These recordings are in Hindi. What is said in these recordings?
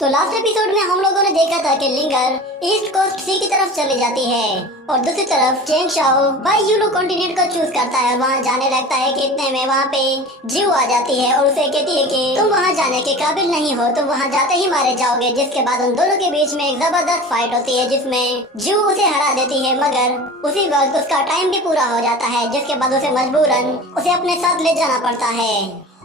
तो लास्ट एपिसोड में हम लोगों ने देखा था कि लिंगर ईस्ट कोस्ट सी की तरफ चली जाती है और दूसरी तरफ चेंग शाओ बाई यूलो कॉन्टिनेंट को चूज करता है और वहाँ जाने लगता है कि इतने में वहाँ पे जीव आ जाती है और उसे कहती है कि तुम वहाँ जाने के काबिल नहीं हो, तुम वहाँ जाते ही मारे जाओगे। जिसके बाद उन दोनों के बीच में एक जबरदस्त फाइट होती है जिसमें जीव उसे हरा देती है, मगर उसी वक्त उसका टाइम भी पूरा हो जाता है, जिसके बाद उसे मजबूरन उसे अपने साथ ले जाना पड़ता है।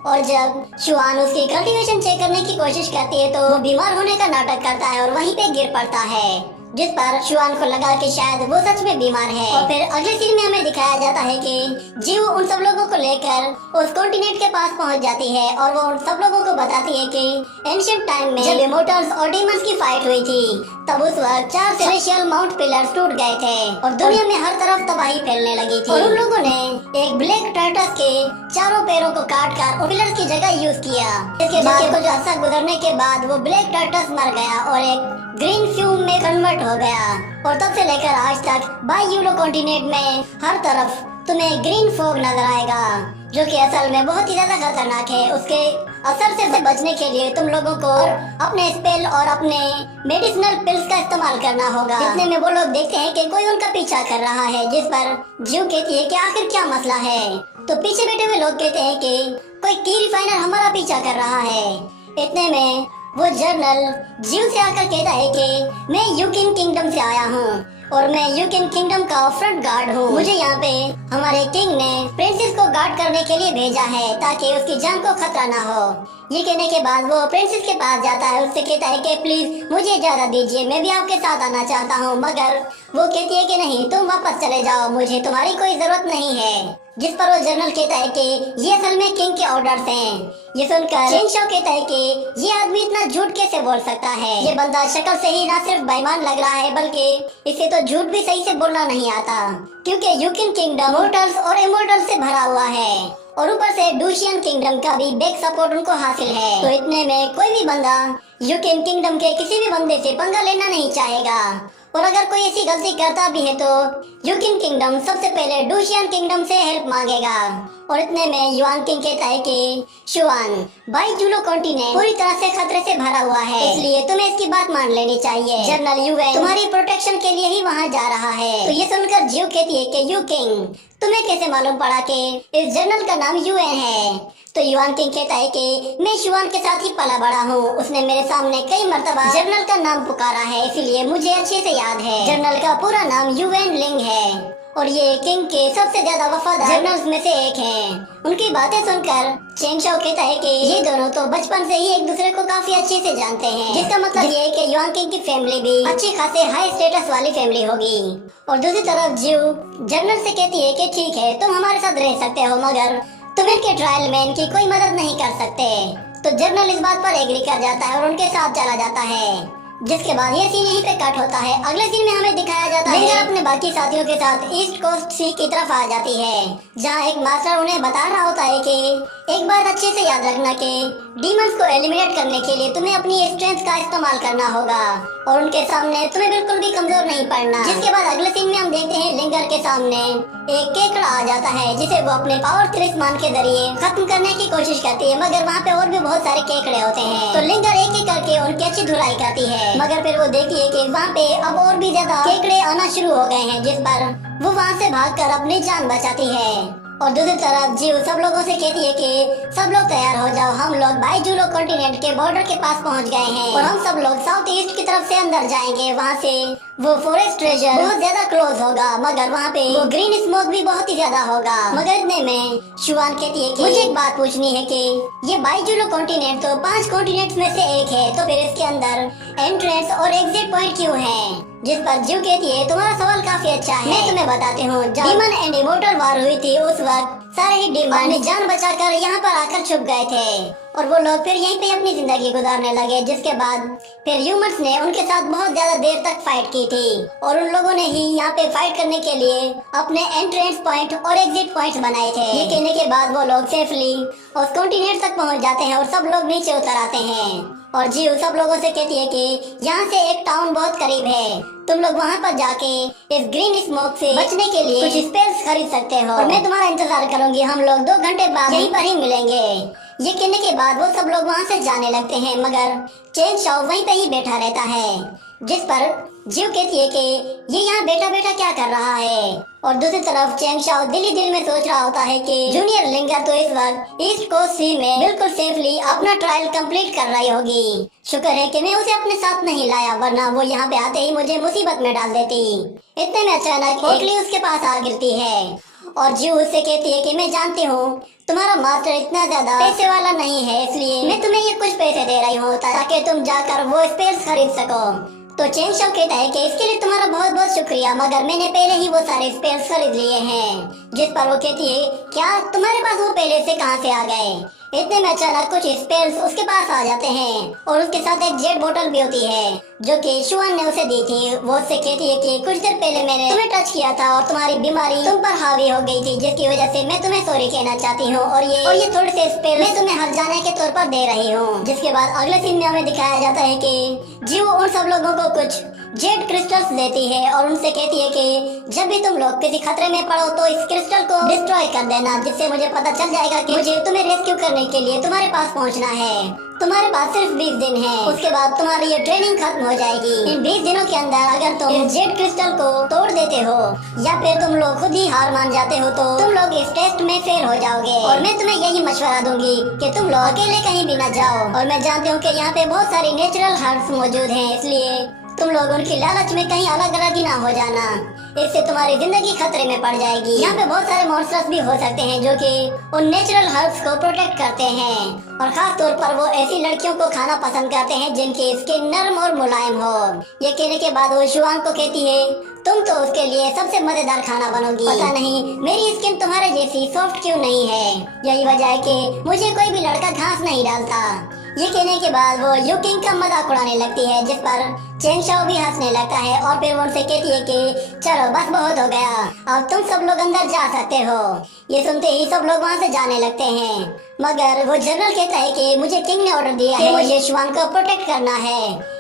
और जब शुआन उसकी कल्टीवेशन चेक करने की कोशिश करती है तो वो बीमार होने का नाटक करता है और वहीं पे गिर पड़ता है, जिस पर शुआन को लगा कि शायद वो सच में बीमार है। और फिर अगले सीन में हमें दिखाया जाता है कि जीव उन सब लोगों को लेकर उस कॉन्टिनेंट के पास पहुंच जाती है और वो उन सब लोगों को बताती है कि एंशिएंट टाइम में जब इमोर्टल्स और डीमंस की फाइट हुई थी तब उस वक्त 4 सेलेस्टियल माउंट पिलर्स टूट गए थे और दुनिया में हर तरफ तबाही फैलने लगी थी। और उन लोगों ने एक ब्लैक टर्टस के चारों पैरों को काट कर उन पिलर्स की जगह यूज किया। इसके बाद कुछ अर्सा गुजरने के बाद वो ब्लैक टर्टस मर गया और एक ग्रीन फ्यूम में कन्वर्ट हो गया और तब से लेकर आज तक बाई यूलो कॉन्टिनेंट में हर तरफ तुम्हें ग्रीन फॉग नजर आएगा, जो कि असल में बहुत ही ज्यादा खतरनाक है। उसके असर से बचने के लिए तुम लोगों को अपने स्पेल और अपने मेडिसिनल पिल्स का इस्तेमाल करना होगा। इतने में वो लोग देखते हैं कि कोई उनका पीछा कर रहा है, जिस पर जीव कहती है कि आखिर क्या मसला है। तो पीछे बैठे हुए लोग कहते हैं कि कोई की रिफाइनर हमारा पीछा कर रहा है। इतने में वो जर्नल जीव से आकर कहता है कि मैं यूकिन किंगडम से आया हूँ और मैं यूकिन किंगडम का फ्रंट गार्ड हूँ। मुझे यहाँ पे हमारे किंग ने प्रिंसेस को गार्ड करने के लिए भेजा है ताकि उसकी जान को खतरा ना हो। ये कहने के बाद वो प्रिंसेस के पास जाता है, उससे कहता है कि प्लीज मुझे इजाजत दीजिए, मैं भी आपके साथ आना चाहता हूँ। मगर वो कहती है कि नहीं, तुम वापस चले जाओ, मुझे तुम्हारी कोई जरूरत नहीं है। जिस पर वो जनरल कहता है कि ये असल में किंग के ऑर्डर्स हैं। ये सुनकर चेंग शाओ कहता है कि ये आदमी इतना झूठ कैसे बोल सकता है, ये बंदा शक्ल से ही ना सिर्फ बेईमान लग रहा है बल्कि इसे तो झूठ भी सही से बोलना नहीं आता, क्योंकि यूकिन किंगडम मोर्टल्स और इमोर्टल्स से भरा हुआ है और ऊपर से डूशियन किंगडम का भी बैक सपोर्ट उनको हासिल है। तो इतने में कोई भी बंदा यूकिन किंगडम के किसी भी बंदे से पंगा लेना नहीं चाहेगा और अगर कोई ऐसी गलती करता भी है तो यूकिन किंगडम सबसे पहले डूशियन किंगडम से हेल्प मांगेगा। और इतने में युआन किंग कहता है कि शुआन बाई यूलो कॉन्टिनेंट पूरी तरह से खतरे से भरा हुआ है, इसलिए तुम्हें इसकी बात मान लेनी चाहिए। जनरल यूएन तुम्हारी प्रोटेक्शन के लिए ही वहाँ जा रहा है। तो ये सुनकर जीव कहती है कि यू किंग, तुम्हें कैसे मालूम पड़ा कि इस जनरल का नाम यूएन है। तो युआन किंग कहता है कि मैं शुआन के साथ ही पला बड़ा हूँ, उसने मेरे सामने कई मर्तबा जनरल का नाम पुकारा है, इसलिए मुझे अच्छे से याद है। जनरल का पूरा नाम युएन लिंग है और ये किंग के सबसे ज्यादा वफादार जनरल्स में से एक हैं। उनकी बातें सुनकर चेंग शाओ कहता है कि ये दोनों तो बचपन से ही एक दूसरे को काफी अच्छे से जानते हैं, जिसका मतलब ये है कि युआन किंग की फैमिली भी अच्छी खासे हाई स्टेटस वाली फैमिली होगी। और दूसरी तरफ जीव जनरल से कहती है कि ठीक है, तुम हमारे साथ रह सकते हो, मगर तुम इनके ट्रायल में इनकी कोई मदद नहीं कर सकते। तो जनरल इस बात पर एग्री कर जाता है और उनके साथ चला जाता है। जिसके बाद ये सीन यहीं पे कट होता है। अगले सीन में हमें दिखाया जाता है लिंगर अपने बाकी साथियों के साथ ईस्ट कोस्ट सी की तरफ आ जाती है, जहाँ एक मास्टर उन्हें बता रहा होता है कि एक बात अच्छे से याद रखना कि डीमंस को एलिमिनेट करने के लिए तुम्हें अपनी स्ट्रेंथ का इस्तेमाल करना होगा और उनके सामने तुम्हें बिल्कुल भी कमजोर नहीं पड़ना। जिसके बाद अगले सीन में हम देखते हैं लिंगर के सामने एक केकड़ा आ जाता है, जिसे वो अपने पावर तिलिस्मान के जरिए खत्म करने की कोशिश करती है, मगर वहाँ पे और भी बहुत सारे केकड़े होते हैं। तो लिंगर एक एक करके उनकी अच्छी धुलाई करती है, मगर फिर वो देखती है कि वहाँ पे अब और भी ज्यादा केकड़े आना शुरू हो गए हैं, जिस पर वो वहाँ से भागकर अपनी जान बचाती है। और दूसरी तरफ जीव सब लोगों से कहती है कि सब लोग तैयार हो जाओ, हम लोग बाई यूलो कॉन्टिनेंट के बॉर्डर के पास पहुंच गए हैं और हम सब लोग साउथ ईस्ट की तरफ से अंदर जाएंगे। वहाँ से वो फॉरेस्ट ट्रेजर बहुत ज्यादा क्लोज होगा, मगर वहाँ पे वो ग्रीन स्मोक भी बहुत ही ज्यादा होगा। मगर इतने में शुआन कहती है कि मुझे एक बात पूछनी है कि ये बाई यूलो कॉन्टिनेंट तो 5 कॉन्टिनेंट्स में से एक है, तो फिर इसके अंदर एंट्रेंस और एग्जिट पॉइंट क्यों है? जिस पर जीव कहती है तुम्हारा सवाल काफी अच्छा है, मैं तुम्हें बताती हूँ। जब डीमन एंड इमोर्टल वार हुई थी उस वक्त सारे ही डीमन अपनी जान बचाकर यहाँ पर आकर छुप गए थे और वो लोग फिर यहीं पे अपनी जिंदगी गुजारने लगे। जिसके बाद फिर ह्यूमंस ने उनके साथ बहुत ज्यादा देर तक फाइट की थी और उन लोगों ने ही यहाँ पे फाइट करने के लिए अपने एंट्रेंस पॉइंट और एग्जिट पॉइंट बनाए थे। ये कहने के बाद वो लोग सेफली उस कॉन्टिनेंट तक पहुँच जाते हैं और सब लोग नीचे उतर आते हैं और जीव सब लोगों से कहती है कि यहाँ से एक टाउन बहुत करीब है, तुम लोग वहाँ पर जाके इस ग्रीन स्मोक से बचने के लिए कुछ स्पेस खरीद सकते हो और मैं तुम्हारा इंतजार करूंगी। हम लोग 2 घंटे बाद यहीं पर ही मिलेंगे। ये कहने के बाद वो सब लोग वहाँ से जाने लगते हैं, मगर चेंग शाओ वहीं पे ही बैठा रहता है, जिस पर जीव कहती है कि ये यहाँ बैठा बैठा क्या कर रहा है। और दूसरी तरफ चेंग शाओ दिल ही दिल में सोच रहा होता है कि जूनियर लिंगर तो इस वक्त ईस्ट कोस्ट सी में बिल्कुल सेफली अपना ट्रायल कंप्लीट कर रही होगी। शुक्र है कि मैं उसे अपने साथ नहीं लाया, वरना वो यहाँ पे आते ही मुझे मुसीबत में डाल देती। इतने में अचानक पोटली उसके पास आ गिरती है और जीव उससे कहती है कि मैं जानती हूँ तुम्हारा मास्टर इतना ज्यादा पैसे वाला नहीं है, इसलिए मैं तुम्हें ये कुछ पैसे दे रही हूँ ताकि तुम जाकर वो स्पेस खरीद सको। तो चेंग शाओ कहता है कि इसके लिए तुम्हारा बहुत बहुत शुक्रिया, मगर मैंने पहले ही वो सारे स्पेस खरीद लिए हैं। जिस पर वो कहती है क्या तुम्हारे पास वो पहले से कहाँ से आ गए। इतने में अचानक कुछ स्पेल्स उसके पास आ जाते हैं और उसके साथ एक जेट बोतल भी होती है जो कि शुआन ने उसे दी थी। वो उससे कहती है कि कुछ देर पहले मैंने तुम्हें टच किया था और तुम्हारी बीमारी तुम पर हावी हो गई थी, जिसकी वजह से मैं तुम्हें सॉरी कहना चाहती हूँ और ये थोड़े से स्पेल मैं तुम्हें हर जाने के तौर पर दे रही हूँ। जिसके बाद अगले सीन में हमें दिखाया जाता है कि जीव उन सब लोगों को कुछ जेड क्रिस्टल्स देती है और उनसे कहती है कि जब भी तुम लोग किसी खतरे में पड़ो तो इस क्रिस्टल को डिस्ट्रॉय कर देना, जिससे मुझे पता चल जाएगा कि मुझे तुम्हें रेस्क्यू करने के लिए तुम्हारे पास पहुंचना है। तुम्हारे पास सिर्फ 20 दिन है, उसके बाद तुम्हारी ये ट्रेनिंग खत्म हो जाएगी। इन 20 दिनों के अंदर अगर तुम इस जेड क्रिस्टल को तोड़ देते हो या फिर तुम लोग खुद ही हार मान जाते हो तो तुम लोग इस टेस्ट में फेल हो जाओगे। और मैं तुम्हें यही मशवरा दूंगी कि तुम लोग अकेले कहीं भी न जाओ। और मैं जानती हूँ कि यहाँ पे बहुत सारी नेचुरल हर्ब्स मौजूद हैं, इसलिए तुम लोग उनकी लालच में कहीं अलग अलग ही ना हो जाना, इससे तुम्हारी जिंदगी खतरे में पड़ जाएगी। यहाँ पे बहुत सारे मॉन्स्टर्स भी हो सकते हैं जो कि उन नेचुरल हर्ब्स को प्रोटेक्ट करते हैं और खास तौर पर वो ऐसी लड़कियों को खाना पसंद करते हैं जिनकी स्किन नरम और मुलायम हो। ये कहने के बाद वो शुआंग को कहती है तुम तो उसके लिए सबसे मजेदार खाना बनोगी। पता नहीं मेरी स्किन तुम्हारे जैसी सॉफ्ट क्यों नहीं है, यही वजह है कि मुझे कोई भी लड़का घास नहीं डालता। ये कहने के बाद वो यूकिंग का मजाक उड़ाने लगती है, जिस पर चेंग शाओ भी हंसने लगता है और फिर वो उनसे कहती है कि चलो बस बहुत हो गया, अब तुम सब लोग अंदर जा सकते हो। ये सुनते ही सब लोग वहाँ से जाने लगते हैं, मगर वो जनरल कहता है कि मुझे किंग ने ऑर्डर दिया है, मुझे शुआन को प्रोटेक्ट करना है,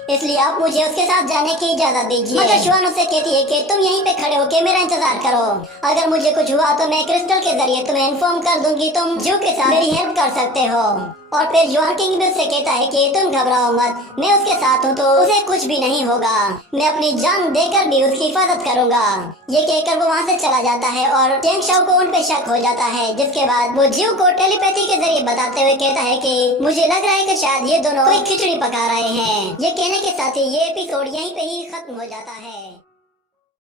इसलिए आप मुझे उसके साथ जाने की इजाजत दीजिए। मगर शुआन उससे कहती है कि तुम यहीं पे खड़े होके मेरा इंतजार करो, अगर मुझे कुछ हुआ तो मैं क्रिस्टल के जरिए तुम्हें इन्फॉर्म कर दूंगी, तुम जू के साथ मेरी हेल्प कर सकते हो। और फिर जुआन किंग भी उससे कहता है कि तुम घबराओ मत, मैं उसके साथ हूँ तो उसे कुछ भी नहीं होगा, मैं अपनी जान देकर भी उसकी हिफाजत करूंगा। ये कहकर वो वहाँ से चला जाता है और चेंग शाओ को उन पे शक हो जाता है, जिसके बाद वो जीव को टेलीपैथी के जरिए बताते हुए कहता है कि मुझे लग रहा है कि शायद ये दोनों कोई खिचड़ी पका रहे हैं। ये कहने के साथ ही ये एपिसोड यहीं पे ही खत्म हो जाता है।